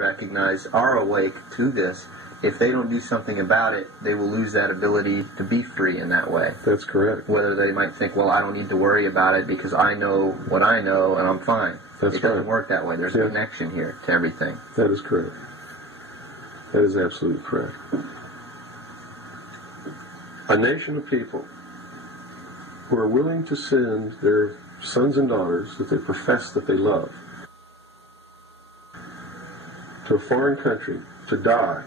recognize are awake to this, if they don't do something about it, they will lose that ability to be free in that way. That's correct. Whether they might think, well, I don't need to worry about it because I know what I know and I'm fine. That's it doesn't work that way. There's a connection here to everything. That is correct. That is absolutely correct. A nation of people who are willing to send their sons and daughters that they profess that they love to a foreign country to die,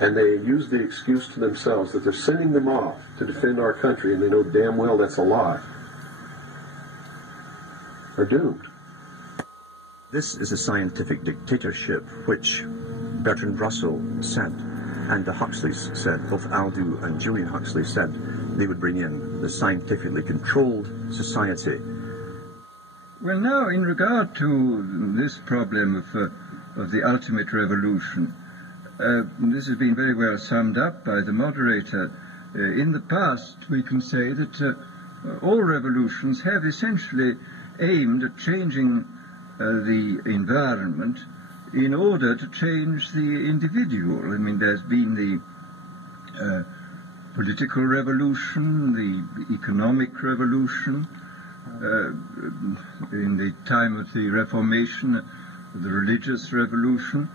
and they use the excuse to themselves that they're sending them off to defend our country, and they know damn well that's a lie, are doomed. This is a scientific dictatorship which Bertrand Russell said, and the Huxleys said, both Aldous and Julian Huxley said they would bring in the scientifically controlled society. Well, now, in regard to this problem of the ultimate revolution, this has been very well summed up by the moderator. In the past, we can say that all revolutions have essentially aimed at changing the environment in order to change the individual. I mean, there's been the political revolution, the economic revolution, in the time of the Reformation, the religious revolution.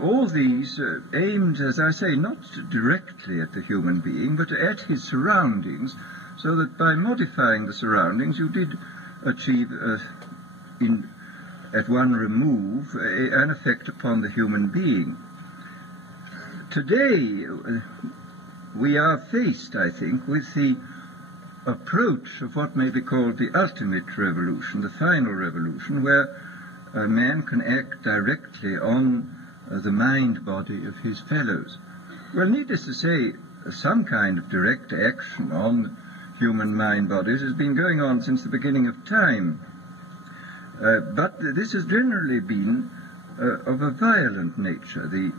All these aimed, as I say, not directly at the human being, but at his surroundings, so that by modifying the surroundings you did achieve, at one remove, an effect upon the human being. Today, we are faced, I think, with the approach of what may be called the ultimate revolution, the final revolution, where a man can act directly on the mind-body of his fellows. Well, needless to say, some kind of direct action on human mind-bodies has been going on since the beginning of time. But this has generally been of a violent nature. The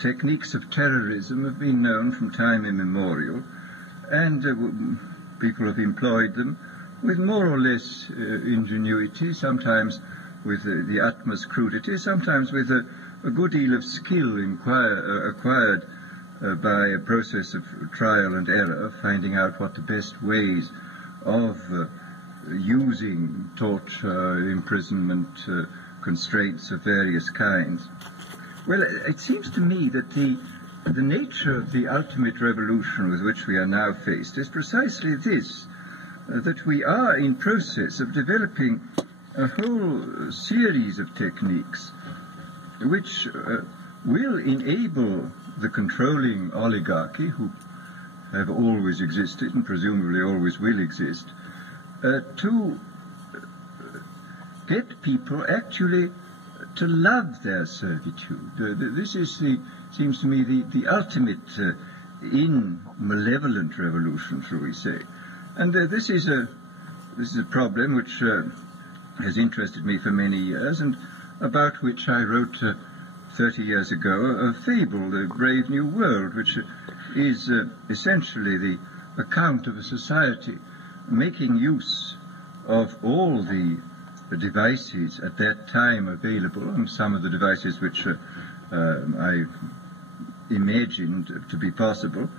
techniques of terrorism have been known from time immemorial, and people have employed them with more or less ingenuity, sometimes with the utmost crudity, sometimes with a good deal of skill acquired by a process of trial and error, finding out what the best ways of using torture, imprisonment, constraints of various kinds. Well, it seems to me that the nature of the ultimate revolution with which we are now faced is precisely this, that we are in process of developing a whole series of techniques which will enable the controlling oligarchy, who have always existed and presumably always will exist, to get people actually to love their servitude. This is seems to me the ultimate in malevolent revolution, shall we say. And this is a problem which has interested me for many years, and about which I wrote 30 years ago a fable, The Brave New World, which is essentially the account of a society making use of all the devices at that time available, and some of the devices which I imagined to be possible,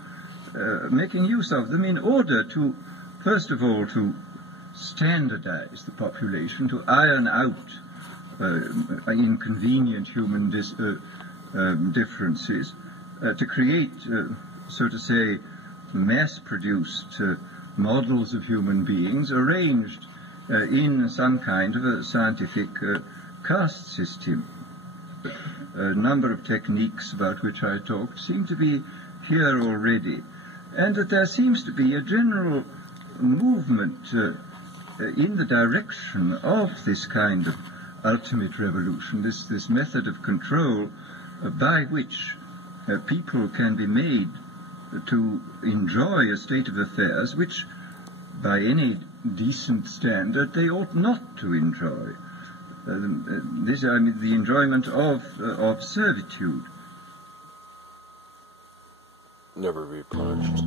making use of them in order to, first of all, to standardize the population, to iron out inconvenient human differences, to create, so to say, mass-produced models of human beings arranged in some kind of a scientific caste system. A number of techniques about which I talked seem to be here already, and that there seems to be a general movement in the direction of this kind of ultimate revolution, this method of control by which people can be made to enjoy a state of affairs which, by any decent standard, they ought not to enjoy. This, I mean, the enjoyment of servitude. Never be punished.